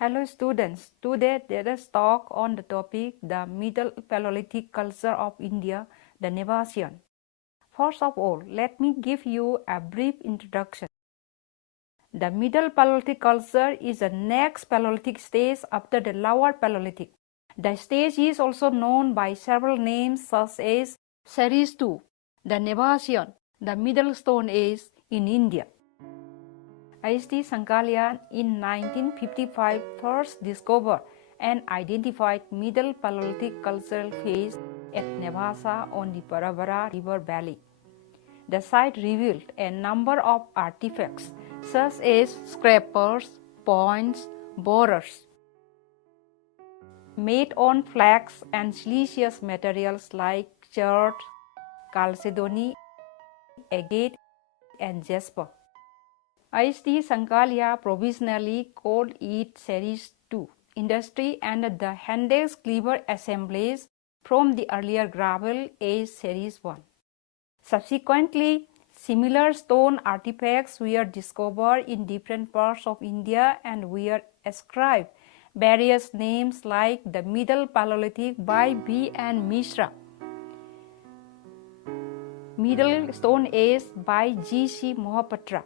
Hello students, today let us talk on the topic the Middle Paleolithic culture of India, the Nevasian. First of all, let me give you a brief introduction. The Middle Paleolithic culture is the next Paleolithic stage after the Lower Paleolithic. The stage is also known by several names such as Series II, the Nevasian, the Middle Stone Age in India. H.T. Sankalyan in 1955 first discovered and identified Middle Paleolithic cultural phase at Nevasa on the Parabara River valley. The site revealed a number of artifacts such as scrapers, points, borers, made on flax and siliceous materials like chert, chalcedony, agate, and jasper. H.T. Sankalya provisionally called it Series II industry and the Handex cleaver assemblies from the earlier gravel age Series I. Subsequently, similar stone artifacts were discovered in different parts of India and were ascribed various names like the Middle Paleolithic by B. and Mishra, Middle Stone Age by G. C. Mohapatra,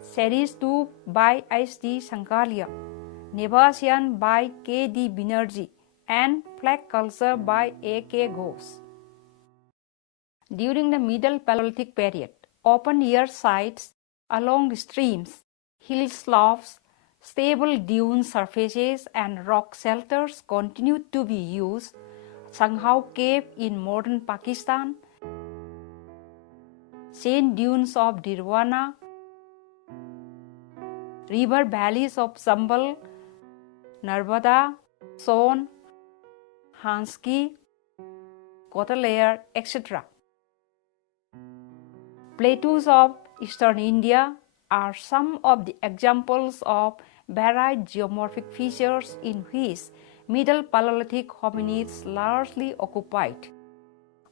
Series II by H.T. Sankalya, Nevasian by K. D. Banerjee, and Flag culture by A. K. Ghosh. During the Middle Paleolithic period, open-air sites along the streams, hill slopes, stable dune surfaces, and rock shelters continued to be used. Sanghau Cave in modern Pakistan, sand dunes of Dirwana, river valleys of Chambal, Narmada, Son, Hanski, Kotalair, etc. Plateaus of eastern India are some of the examples of varied geomorphic features in which Middle Paleolithic hominids largely occupied.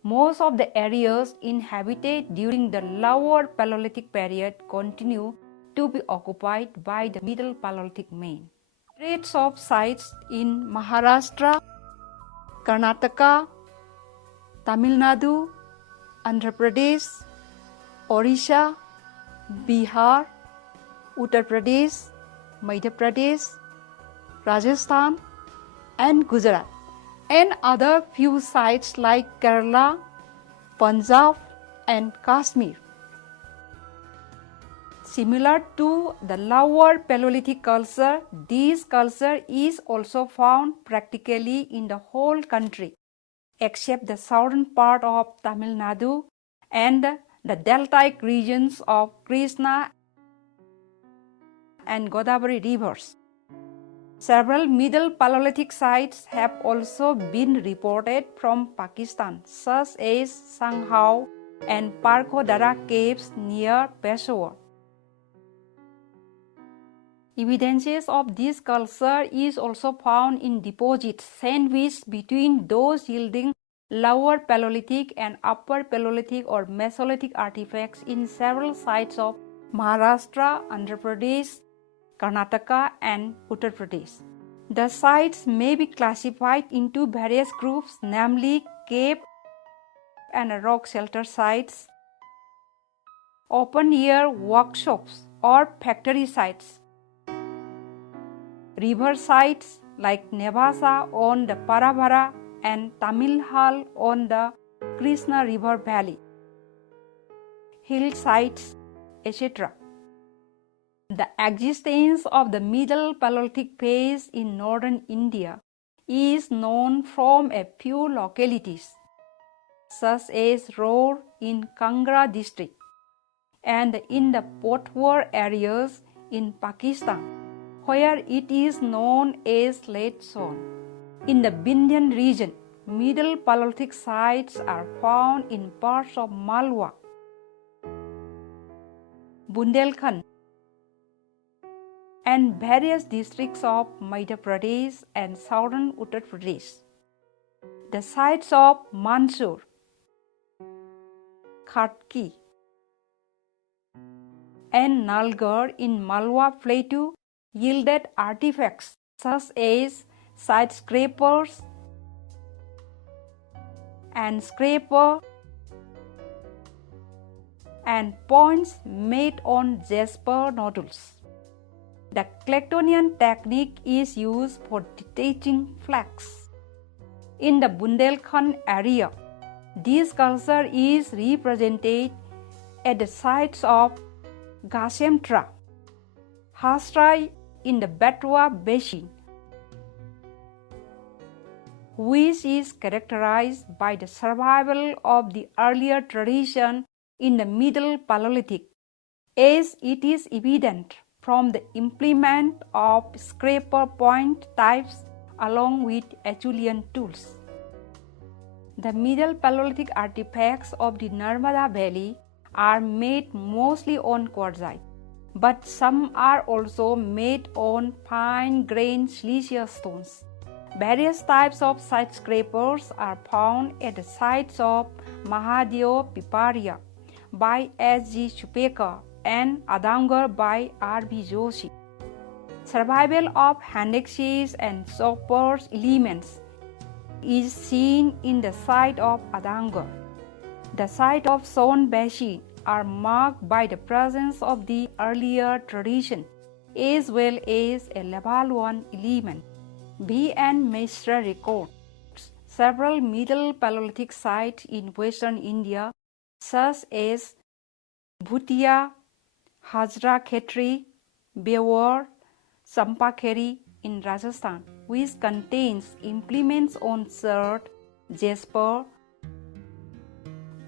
Most of the areas inhabited during the Lower Paleolithic period continue to be occupied by the Middle Paleolithic men. Hundreds of sites in Maharashtra, Karnataka, Tamil Nadu, Andhra Pradesh, Orissa, Bihar, Uttar Pradesh, Madhya Pradesh, Rajasthan, and Gujarat, and other few sites like Kerala, Punjab, and Kashmir. Similar to the Lower Paleolithic culture, this culture is also found practically in the whole country, except the southern part of Tamil Nadu and the deltaic regions of Krishna and Godavari rivers. Several Middle Paleolithic sites have also been reported from Pakistan, such as Sanghau and Parkodara caves near Peshawar. Evidences of this culture is also found in deposits sandwiched between those yielding Lower Paleolithic and Upper Paleolithic or Mesolithic artifacts in several sites of Maharashtra, Andhra Pradesh, Karnataka, and Uttar Pradesh. The sites may be classified into various groups, namely cave and rock shelter sites, open-air workshops or factory sites, river sites like Nevasa on the Parabara and Tamil Hal on the Krishna River Valley, hill sites, etc. The existence of the Middle Paleolithic phase in northern India is known from a few localities, such as Roar in Kangra district and in the Potwar areas in Pakistan, where it is known as Late Zone. In the Vindhyan region, Middle Paleolithic sites are found in parts of Malwa, Bundelkhand, and various districts of Madhya Pradesh and southern Uttar Pradesh. The sites of Mansur, Khatki, and Nalgarh in Malwa Plateau yielded artifacts such as side scrapers and scraper and points made on jasper nodules. The Clactonian technique is used for detaching flax. In the Bundelkhand area, this culture is represented at the sites of Vidya-mitra, Hasrai in the Betwa Basin, which is characterized by the survival of the earlier tradition in the Middle Paleolithic, as it is evident from the implement of scraper point types along with Acheulean tools. The Middle Paleolithic artifacts of the Narmada Valley are made mostly on quartzite, but some are also made on fine-grained siliceous stones. Various types of side scrapers are found at the sites of Mahadeo Piparia by S.G. Chupekar and Adamgarh by R.B. Joshi. Survival of handexes and choppers elements is seen in the site of Adamgarh. The site of Son Basin are marked by the presence of the earlier tradition as well as a Levallois element. B. N. Mishra records several Middle Paleolithic sites in western India such as Bhutia, Hajra Khetri, Bewar, Sampakheri in Rajasthan, which contains implements on chert, jasper,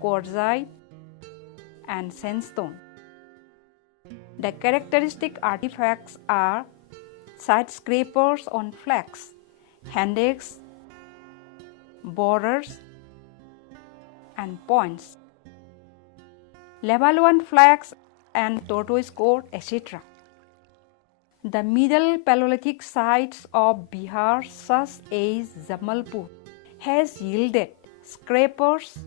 quartzite, and sandstone. The characteristic artifacts are side scrapers on flax, handexes, borders, and points, Levallois flax and tortoise core, etc. The Middle Paleolithic sites of Bihar, such as Jamalpur, has yielded scrapers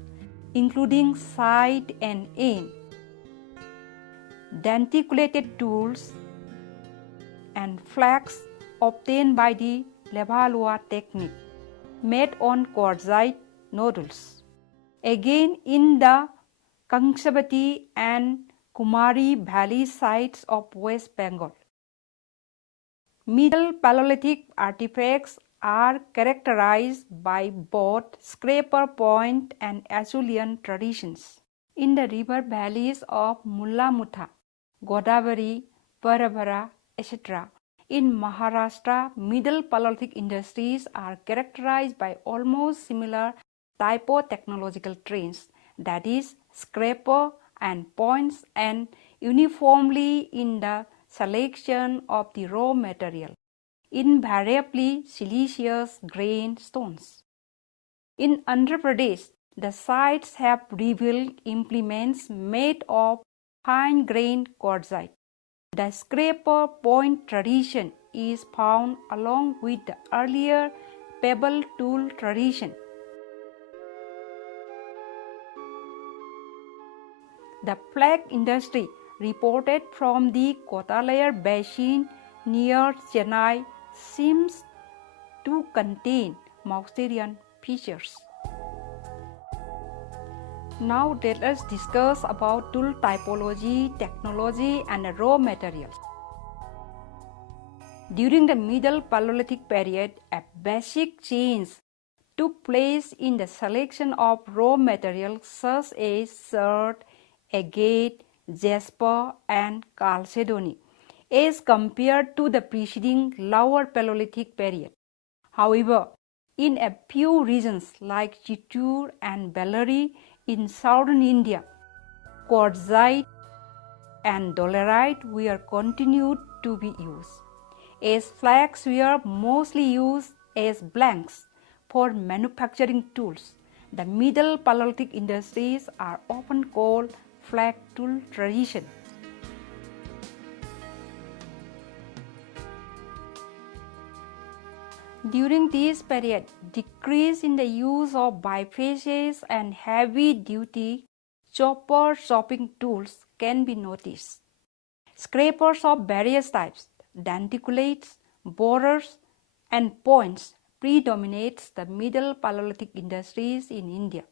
including side and end, denticulated tools, and flax obtained by the Levallois technique made on quartzite nodules. Again, in the Kangsabati and Kumari Valley sites of West Bengal, Middle Paleolithic artifacts are characterized by both scraper point and Acheulean traditions. In the river valleys of Mulla Mutha, Godavari, Parabara, etc. in Maharashtra, Middle Paleolithic industries are characterized by almost similar typo-technological trends, that is, scraper and points, and uniformly in the selection of the raw material, invariably siliceous grained stones. In Andhra Pradesh, the sites have revealed implements made of fine-grained quartzite. The scraper point tradition is found along with the earlier pebble tool tradition. The flag industry reported from the Kotalayar Basin near Chennai seems to contain Mousterian features. Now let us discuss about tool typology, technology, and raw materials. During the Middle Paleolithic period, a basic change took place in the selection of raw materials such as chert, agate, jasper, and chalcedony as compared to the preceding Lower Paleolithic period. However, in a few regions like Chittoor and Bellary in southern India, quartzite and dolerite were continued to be used, as flax were mostly used as blanks for manufacturing tools. The Middle Paleolithic industries are often called flag tool tradition. During this period, decrease in the use of bifaces and heavy-duty chopping tools can be noticed. Scrapers of various types, denticulates, borers, and points predominates the Middle Paleolithic industries in India.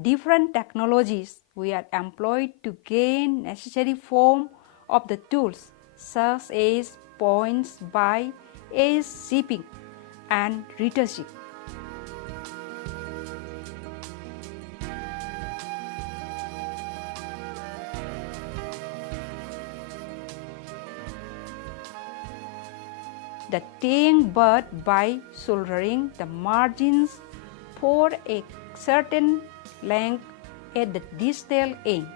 Different technologies were employed to gain necessary form of the tools, such as points by edge shaping and retouching. The tying bird by soldering the margins for a certain length at the distal end.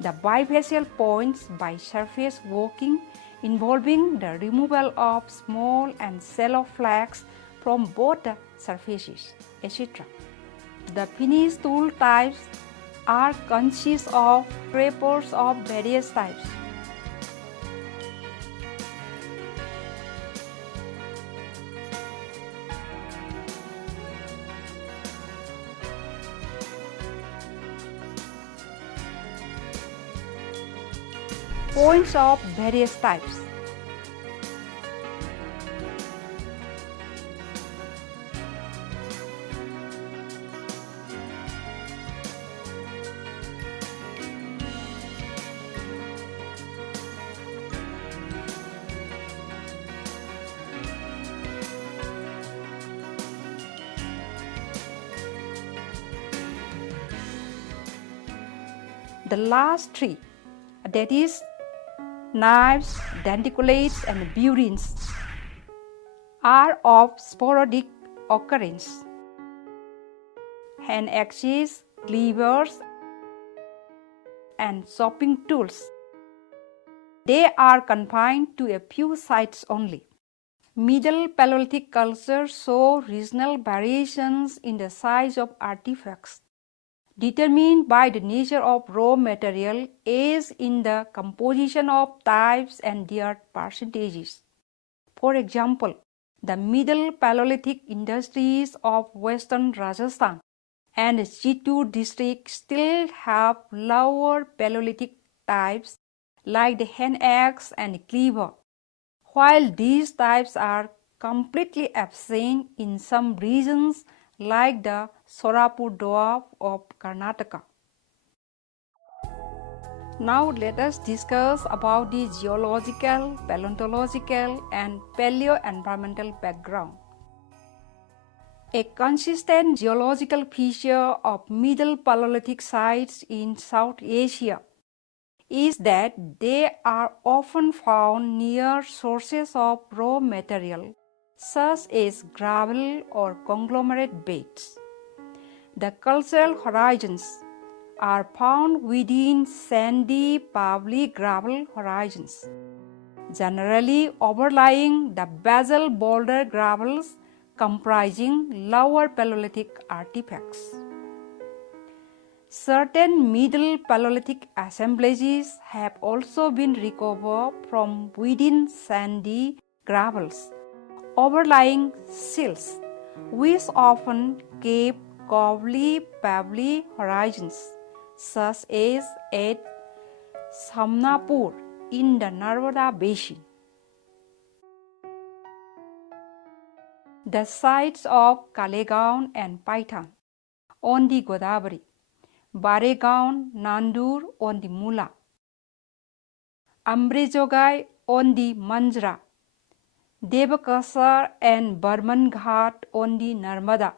The bifacial points by surface working involving the removal of small and shallow flags from both the surfaces, etc. The finished tool types are consist of scrapers of various types. Points of various types. The last three, that is, knives, denticulates, and burins, are of sporadic occurrence. Hand axes, cleavers, and chopping tools, they are confined to a few sites only. Middle Paleolithic cultures show regional variations in the size of artifacts, determined by the nature of raw material as in the composition of types and their percentages. For example, the Middle Paleolithic industries of western Rajasthan and Chittoor district still have lower Paleolithic types like the hand axe and cleaver, while these types are completely absent in some regions like the Sorapur dwarf of Karnataka. Now let us discuss about the geological, paleontological, and paleo-environmental background. A consistent geological feature of Middle Paleolithic sites in South Asia is that they are often found near sources of raw material such as gravel or conglomerate beds. The cultural horizons are found within sandy, pebbly gravel horizons, generally overlying the basal boulder gravels comprising lower Paleolithic artifacts. Certain Middle Paleolithic assemblages have also been recovered from within sandy gravels overlying sills, which often keep covely pebbly horizons, such as at Samnapur in the Narmada basin. The sites of Kalegaon and Paitan on the Godavari, Baregaon, Nandur on the Mula, Ambrejogai on the Manjra, Devakasar and Barman Ghat on the Narmada,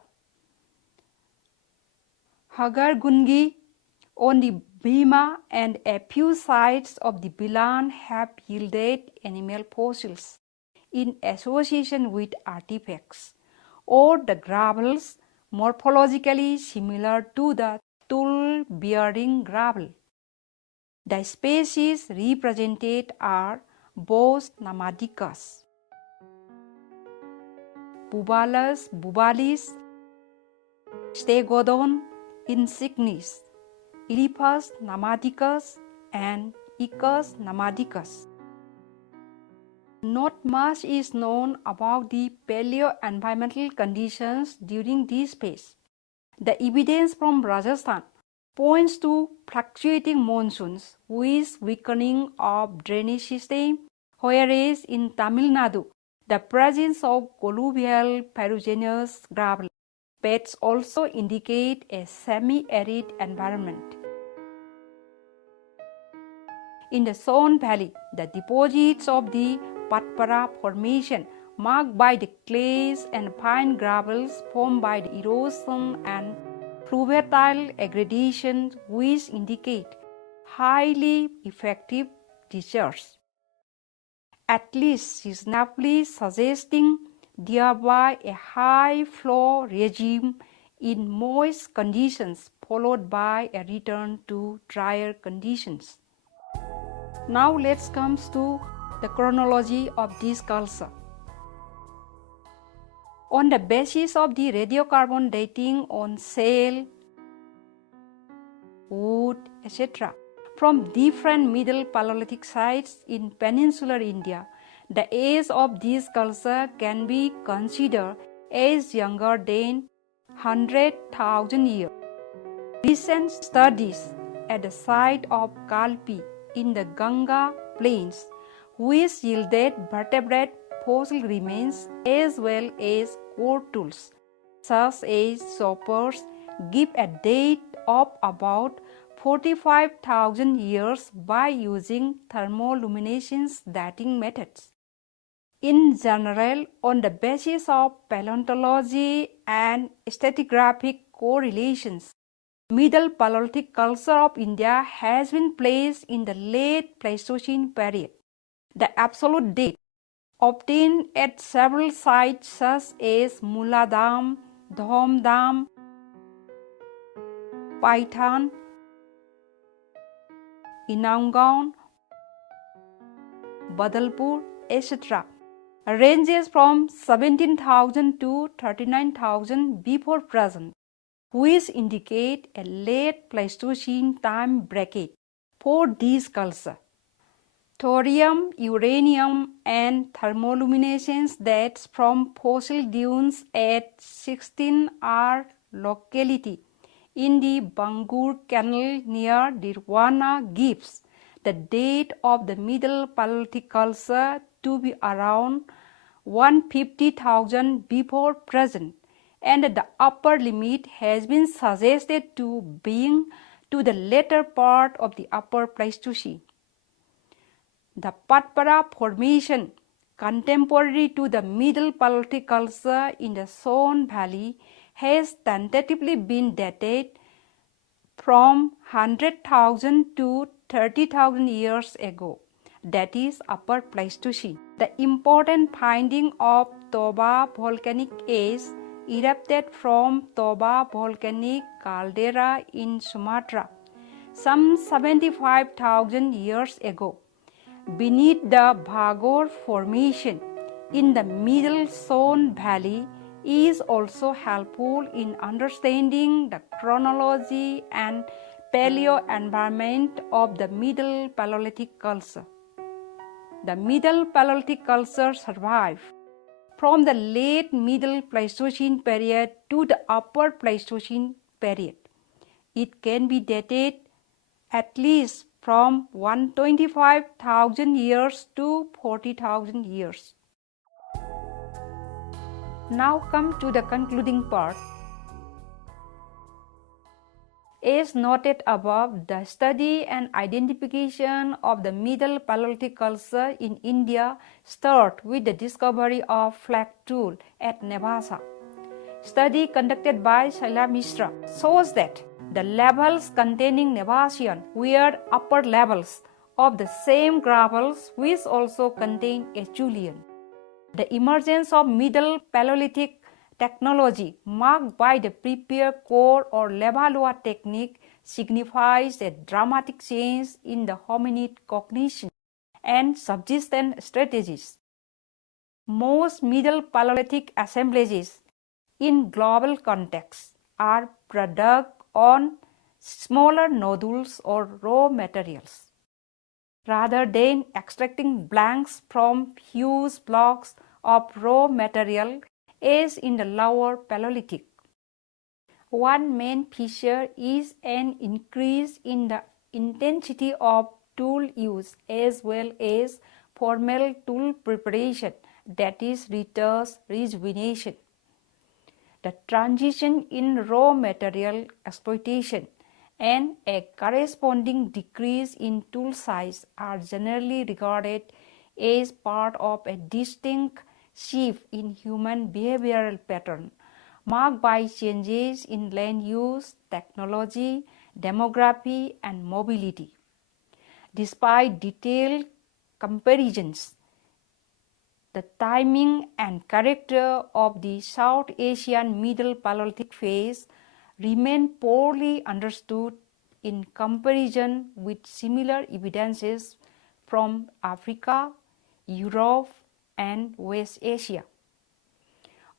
Hagargungi on the Bhima, and a few sites of the Bilan have yielded animal fossils in association with artifacts or the gravels morphologically similar to the tool-bearing gravel. The species represented are Bos namadicus, Bubalus bubalis, Stegodon insignis, Iliphus namadicus, and Icus namadicus. Not much is known about the paleo-environmental conditions during this phase. The evidence from Rajasthan points to fluctuating monsoons with weakening of drainage system, whereas in Tamil Nadu, the presence of colluvial ferruginous gravel beds also indicate a semi-arid environment. In the Son Valley, the deposits of the Patpara Formation, marked by the clays and fine gravels formed by the erosion and fluviatile aggregation, which indicate highly effective discharge, at least reasonably suggesting thereby a high flow regime in moist conditions followed by a return to drier conditions. Now let's come to the chronology of this culture. On the basis of the radiocarbon dating on shale, wood, etc., from different Middle Paleolithic sites in peninsular India, the age of this culture can be considered as younger than 100,000 years. Recent studies at the site of Kalpi in the Ganga plains, which yielded vertebrate fossil remains as well as core tools, such as choppers, give a date of about 45,000 years by using thermoluminescence dating methods. In general, on the basis of paleontology and stratigraphic correlations, Middle Paleolithic culture of India has been placed in the late Pleistocene period. The absolute date obtained at several sites such as Muladam, Dhamdam, Paitan, Inangaon, Badalpur, etc. ranges from 17,000 to 39,000 before present, which indicate a late Pleistocene time bracket for this culture. Thorium, uranium, and thermoluminescence dates from fossil dunes at 16R locality in the Bangur Canal near Dirwana gives the date of the Middle Paleolithic culture to be around 150,000 before present, and the upper limit has been suggested to being to the later part of the Upper Pleistocene. The Patpara Formation, contemporary to the Middle Paleolithic culture in the Son Valley, has tentatively been dated from 100,000 to 30,000 years ago, that is Upper Pleistocene. The important finding of Toba volcanic ash erupted from Toba volcanic caldera in Sumatra some 75,000 years ago beneath the Bhagor Formation in the Middle Son Valley is also helpful in understanding the chronology and paleo environment of the Middle Paleolithic culture. The Middle Paleolithic culture survived from the late Middle Pleistocene period to the Upper Pleistocene period. It can be dated at least from 125,000 years to 40,000 years. Now come to the concluding part. As noted above, the study and identification of the Middle Paleolithic culture in India start with the discovery of flag tool at Nevasa. Study conducted by Vidya-mitra shows that the levels containing Nevasian were upper levels of the same gravels which also contain Acheulean. The emergence of Middle Paleolithic technology marked by the prepare core or Levallois technique signifies a dramatic change in the hominid cognition and subsistence strategies. Most Middle Paleolithic assemblages in global context are product on smaller nodules or raw materials. Rather than extracting blanks from huge blocks of raw material as in the Lower Paleolithic. One main feature is an increase in the intensity of tool use as well as formal tool preparation, that is research rejuvenation. The transition in raw material exploitation and a corresponding decrease in tool size are generally regarded as part of a distinct shift in human behavioral pattern, marked by changes in land use, technology, demography, and mobility. Despite detailed comparisons, the timing and character of the South Asian Middle Paleolithic phase remain poorly understood in comparison with similar evidences from Africa, Europe, and West Asia.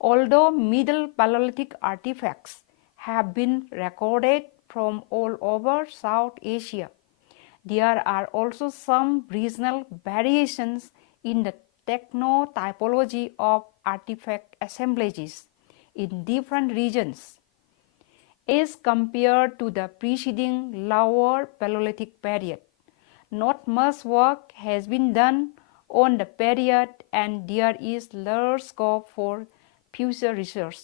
Although Middle Paleolithic artifacts have been recorded from all over South Asia, there are also some regional variations in the techno-typology of artifact assemblages in different regions as compared to the preceding Lower Paleolithic period. Not much work has been done on the period, and there is large scope for future research.